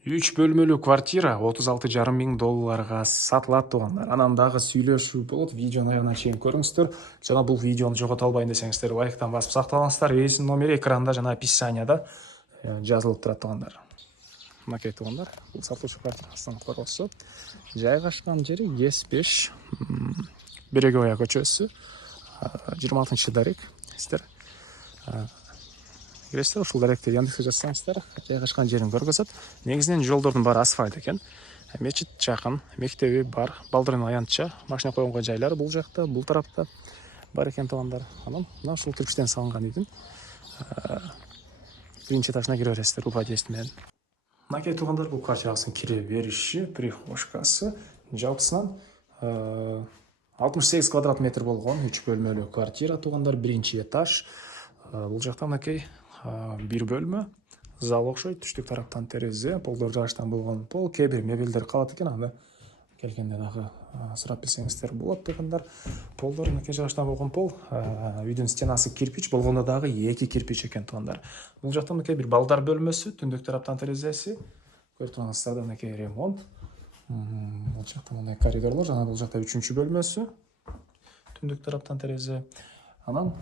3 бөлмөлүү квартира 36,5 миң долларга сатылат туугандар. Анан дагы сүйлөшүү болот. Видеону аягына чейин көрүңүздөр. Жана бул видеону жогото албайын десеңиздер, лайктан басып сакталыңыздар. Ээсинин номери экранда жана описанияда жазылып турат туугандар. Мынакей туугандар, бул сатылуучу квартирасынын коросу. Жайгашкан жери ГЭС-5 Береговая көчөсү, 26 дарек. Сиздер киресиздер, ушул даректи Яндекске жазсаңыздар, жайгашкан жерин көргөзөт. Негизинен жолдордун баары асфальт экен. Мечит жакын, мектеби бар, балдырын аянтча, машина койгонго жайлары бул жакта, бул тарапта бар экен туугандар. Анан мына ушул кирпичтен салынган үйдүн биринчи этажына кире бересиздер бул подъезд менен. Мынакей туугандар, бул квартиранын кире бериши, прихожкасы, жалпысынан 68 квадрат метр болгон 3 бөлмөлүү квартира туугандар, биринчи этаж. Бул жакта мынакей бир бөлмө, зал окшойт, түштүк тараптан терезе, полдор жаштан болгон пол, кээ бир мебелдер калат экен, аны келгенде дагы сурап билсеңиздер болот туугандар. Полдор мынакей жаштан болгон пол, үйдүн стенасы кирпич болгондо дагы 2 кирпич экен туугандар. Бул жакта мынакей бир балдар бөлмөсү, түндүк тараптан терезеси, көрүп тургансыздар, мынакей ремонт. Бул жакта мындай коридорлор, жана бул жакта 3-чү бөлмөсү, түндүк тараптан терезе. Анан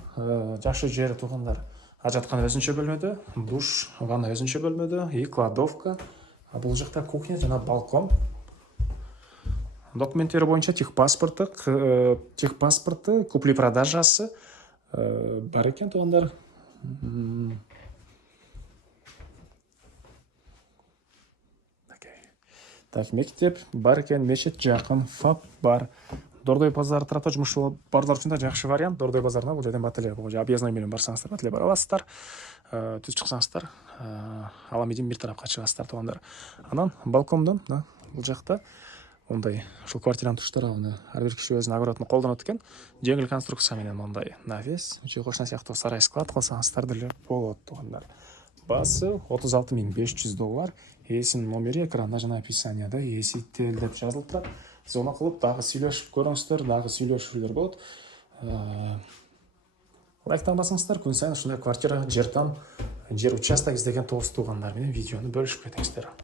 жакшы жери туугандар, ажаткан өзүнчө бөлмөдө, душ, ванна өзүнчө бөлмөдө, и кладовка. Бул жакта кухня жана балкон. Документтери боюнча техпаспорты, купли-продажасы бар экен туугандар. Так, мектеп бар экен, мечит жакын, ФАП бар. Дордой базар тарапта жумуш барлар үчүн да жакшы вариант. Дордой базарына бул жерден бат эле объездной менен барсаңыздар, бат эле бара аласыздар. Түз чыксаңыздар, Аламедин бир тарапка чыгасыздар туугандар. Анан балкондон бул жакта мындай ушул квартиранын туш тарабына ар бир киши өзүнүн огородун колдонот экен. Жеңил конструкция менен мындай навес, кошуна сыяктуу сарай склад кылсаңыздар деле болот туугандар. Баасы 36,500 доллар. Ээсинин номери экранда жана описанияда ээси деп жазылып турат. Звонок кылып дагы сүйлөшүп көрүңүздөр, дагы сүйлөшүүлөр болот. Лайктан басыңыздар, күн сайын ушундай квартира, жер участок издеген тоос туугандар менен видеону бөлүшүп кетиңиздер.